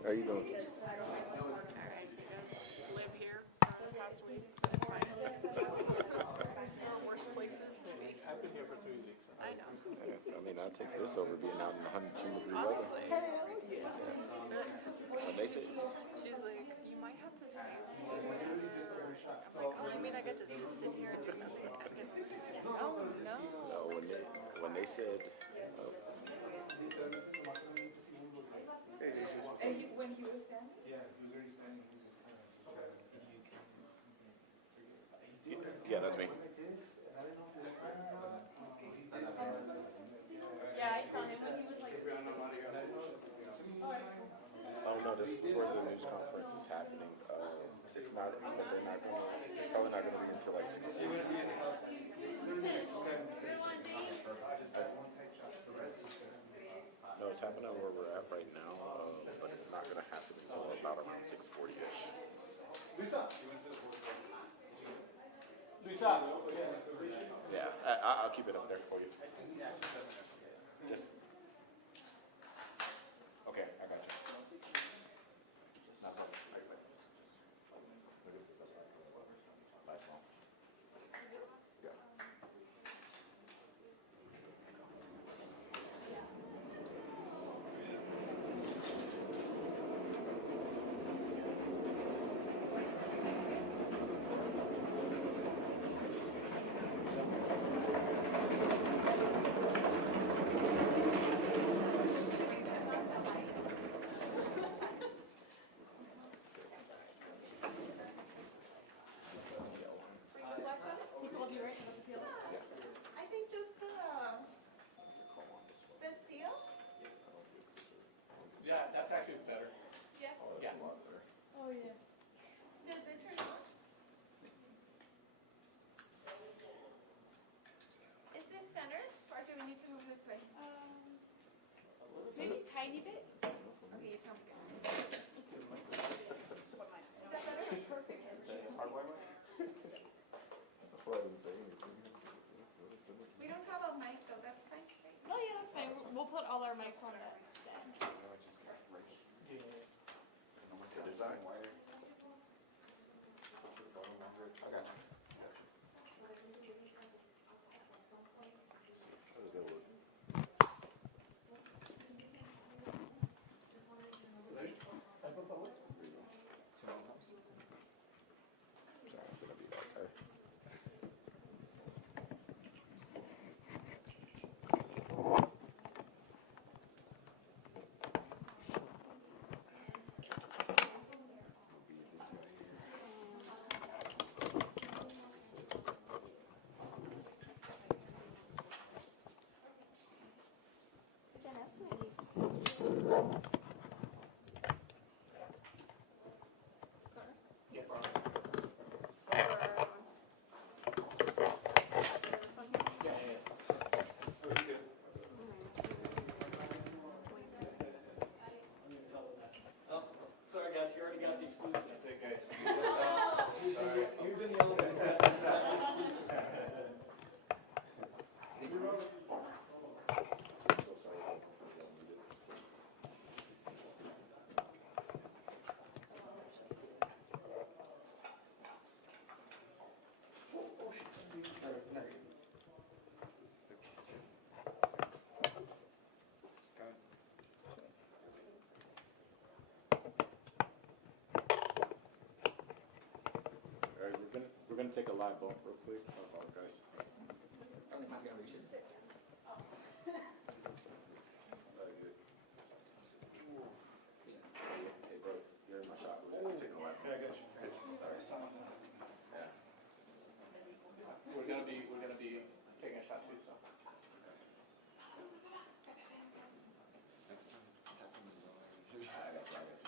How you doing? Alright, live here for the past week. It's my worst places to be. I've been here for 3 weeks. I know. I mean, I'll take this over being out in 102-degree weather. Honestly. When they say, She's like, you might have to stay here. I'm like, oh, you mean I get to just sit here and do nothing? No. no, when they said, And when he was standing? Yeah, he was already standing. yeah, that's me. Yeah, I saw him when he was like. Oh no, this is where the news conference is happening. It's not, but they're not going to, it's probably not going to be until like 6 o'clock. No, it's happening where we're at right now, but it's not going to happen until about around 6:40-ish. Luisa. Yeah, I'll keep it up there for you. Just, okay, I got you. Not that, Bye, Mom. Yeah. He told you, right? About the seal? I think just the seal? Yeah, that's actually better. Yeah. Yeah. Oh, yeah. Does it turn on? Is this center? Or do we need to move this way? Maybe a tiny bit? Okay, you tell me. Is that better? Perfect. Before I didn't say anything. We don't have a mic, so that's fine. Oh yeah, that's fine. We'll put all our mics on that stand. The design. I got you. How does that work? Sorry, I'm gonna be right there. Oh, sorry guys, you already got the exclusive. That's it, guys. He was in the elevator. All right, we're gonna take a live bump real quick. I apologize. Good. Hey, bro, you're in my shot. We're taking a live bump. Yeah, I got you. Yeah. We're gonna be taking a shot too, so. I got you.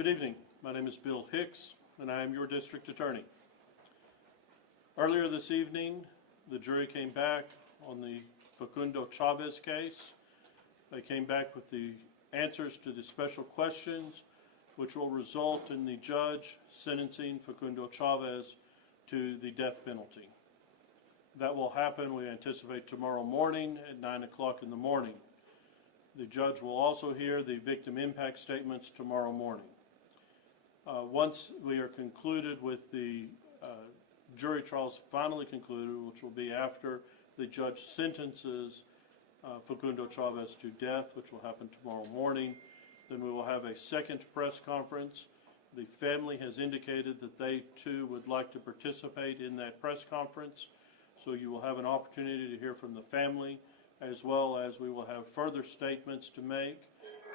Good evening. My name is Bill Hicks, and I am your district attorney. Earlier this evening, the jury came back on the Facundo Chavez case. They came back with the answers to the special questions, which will result in the judge sentencing Facundo Chavez to the death penalty. That will happen, we anticipate, tomorrow morning at 9 o'clock in the morning. The judge will also hear the victim impact statements tomorrow morning. Once we are concluded with the jury trials finally concluded, which will be after the judge sentences Facundo Chavez to death, which will happen tomorrow morning, then we will have a second press conference. The family has indicated that they too would like to participate in that press conference, so you will have an opportunity to hear from the family, as well as we will have further statements to make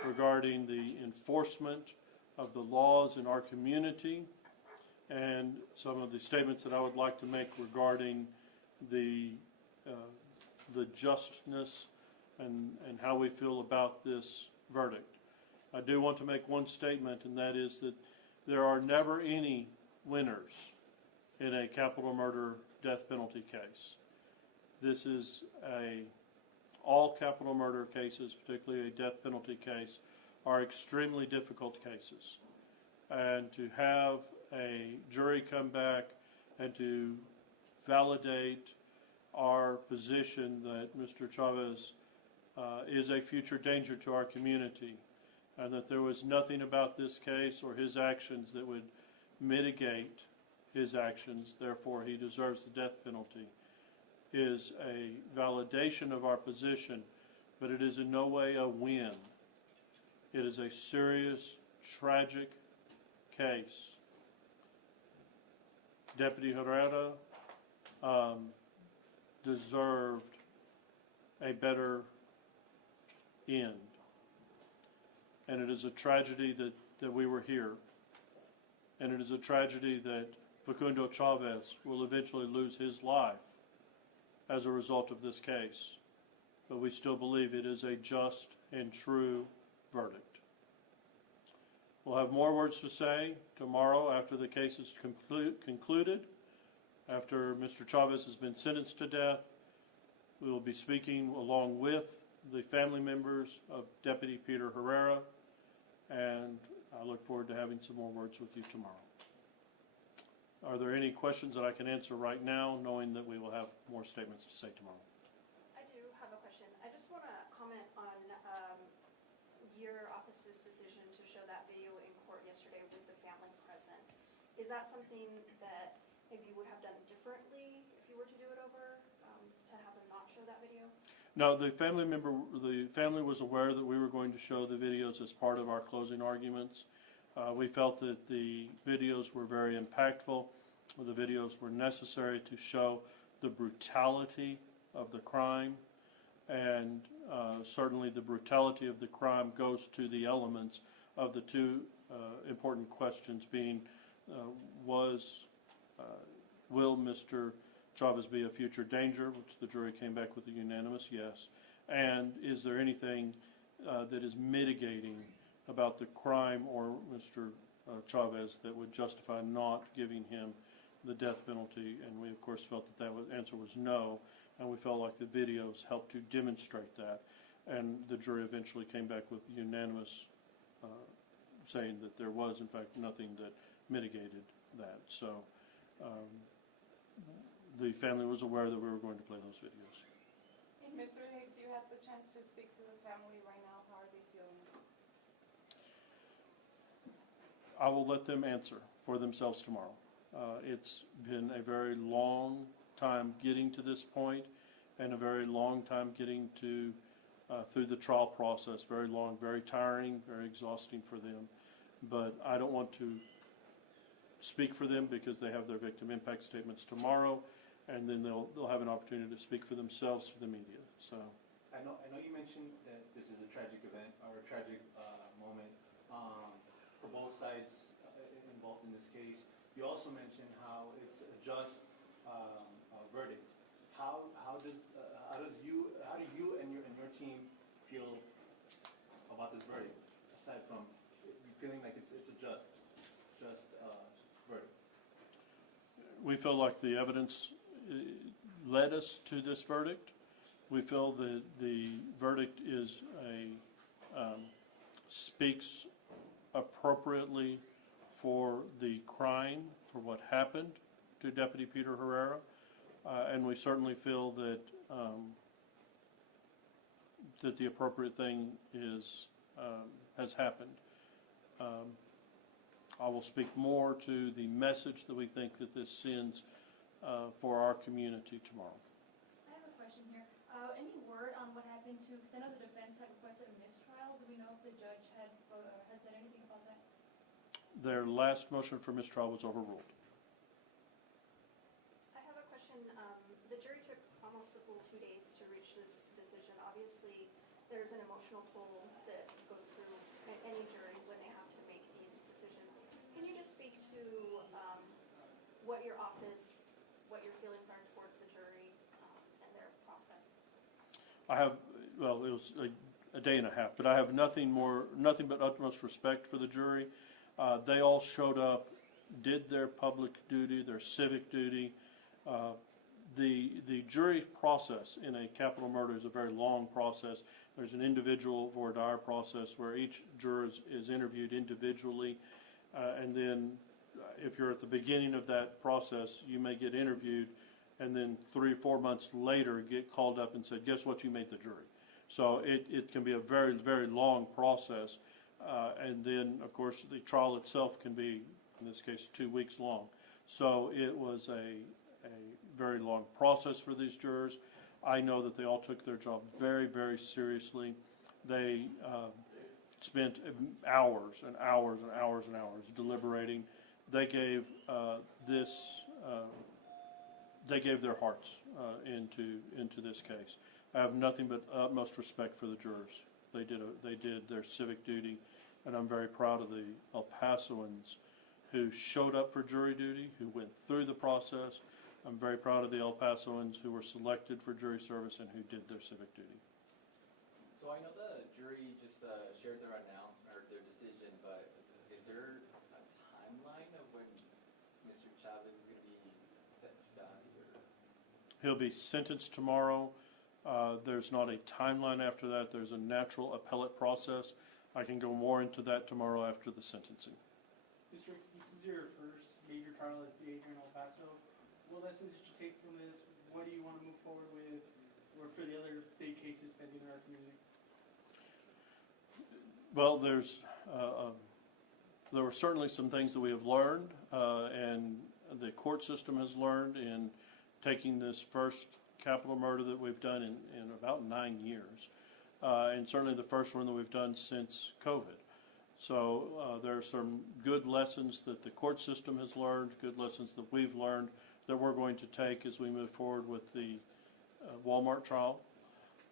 regarding the enforcement of the laws in our community, and some of the statements that I would like to make regarding the justness and how we feel about this verdict. I do want to make one statement, and that is that there are never any winners in a capital murder death penalty case. This is all capital murder cases, particularly a death penalty case, are extremely difficult cases. And to have a jury come back and to validate our position that Mr. Chavez is a future danger to our community, and that there was nothing about this case or his actions that would mitigate his actions, therefore he deserves the death penalty, is a validation of our position, but it is in no way a win. It is a serious, tragic case. Deputy Herrera deserved a better end. And it is a tragedy that we were here. And it is a tragedy that Facundo Chavez will eventually lose his life as a result of this case. But we still believe it is a just and true verdict. We'll have more words to say tomorrow after the case is concluded. After Mr. Chavez has been sentenced to death, we will be speaking along with the family members of Deputy Peter Herrera, and I look forward to having some more words with you tomorrow. Are there any questions that I can answer right now, knowing that we will have more statements to say tomorrow? I do have a question. I just want to comment on your office's decision to show that video in court yesterday with the family present. Is that something that maybe you would have done differently if you were to do it over, to have them not show that video? No, the family was aware that we were going to show the videos as part of our closing arguments. We felt that the videos were very impactful. The videos were necessary to show the brutality of the crime, and certainly the brutality of the crime goes to the elements of the two important questions being, will Mr. Chavez be a future danger, which the jury came back with a unanimous yes, and is there anything that is mitigating about the crime or Mr. Chavez that would justify not giving him the death penalty? And we of course felt that answer was no, and we felt like the videos helped to demonstrate that, and the jury eventually came back with unanimous saying that there was in fact nothing that mitigated that. So the family was aware that we were going to play those videos. Mr. Hicks, you have the chance to speak to the family right now. How are they feeling? I will let them answer for themselves tomorrow. It's been a very long time getting to this point, and a very long time getting to through the trial process. Very long, very tiring, very exhausting for them. But I don't want to speak for them because they have their victim impact statements tomorrow, and then they'll have an opportunity to speak for themselves to the media. So I know you mentioned that this is a tragic event or a tragic moment for both sides involved in this case. You also mentioned how it's a just verdict. How do you and your team feel about this verdict, aside from feeling like it's a just? we feel like the evidence led us to this verdict. We feel that the verdict is speaks appropriately for the crime, for what happened to Deputy Peter Herrera, and we certainly feel that that the appropriate thing has happened. I will speak more to the message that we think that this sends for our community tomorrow. I have a question here. Any word on what happened to, because I know the defense had requested a mistrial. Do we know if the judge had said anything about that? Their last motion for mistrial was overruled. I have a question. The jury took almost a full 2 days to reach this decision. Obviously, there's an emotional toll that goes through any jury when they have to make these decisions. Can you just speak to what your office, what your feelings are towards the jury and their process? I have, well, it was a day and a half, but I have nothing but utmost respect for the jury. They all showed up, did their public duty, their civic duty. The jury process in a capital murder is a very long process. There's an individual voir dire process where each juror is interviewed individually, and then if you're at the beginning of that process, you may get interviewed, and then 3 or 4 months later get called up and said, guess what, you made the jury. So it can be a very, very long process, and then, of course, the trial itself can be, in this case, 2 weeks long. So it was a very long process for these jurors. I know that they all took their job very, very seriously. They spent hours and hours and hours and hours deliberating. They gave they gave their hearts into this case. I have nothing but utmost respect for the jurors. They did their civic duty, and I'm very proud of the El Pasoans who showed up for jury duty, who went through the process. I'm very proud of the El Pasoans who were selected for jury service and who did their civic duty. So I know the jury just shared their announcement or their decision, but is there a timeline of when Mr. Chavez is going to be set to die? He'll be sentenced tomorrow. There's not a timeline after that. There's a natural appellate process. I can go more into that tomorrow after the sentencing. Mr. Ricks, this is your first major trial as DA here in El Paso. What lessons did you take from this? What do you want to move forward with, or for the other big cases pending in our community? Well, there were certainly some things that we have learned, and the court system has learned in taking this first capital murder that we've done in about 9 years, and certainly the first one that we've done since COVID. So there are some good lessons that the court system has learned, good lessons that we've learned that we're going to take as we move forward with the Walmart trial.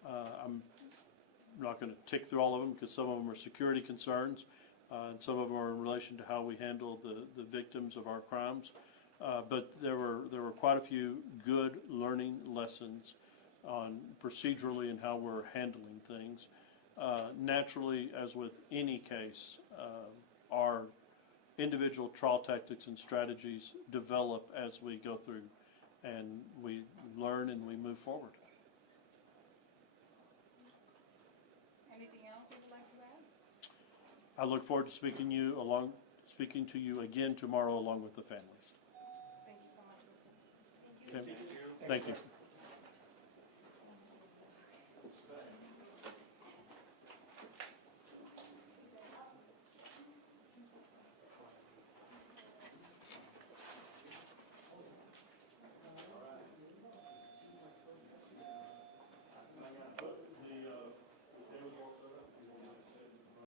I'm not going to tick through all of them because some of them are security concerns, and some of them are in relation to how we handle the victims of our crimes. But there were quite a few good learning lessons on procedurally and how we're handling things. Naturally, as with any case, our individual trial tactics and strategies develop as we go through, and we learn and we move forward. Anything else you would like to add? I look forward to speaking to you again tomorrow along with the families. Thank you so much, Mr. Okay. Thank you.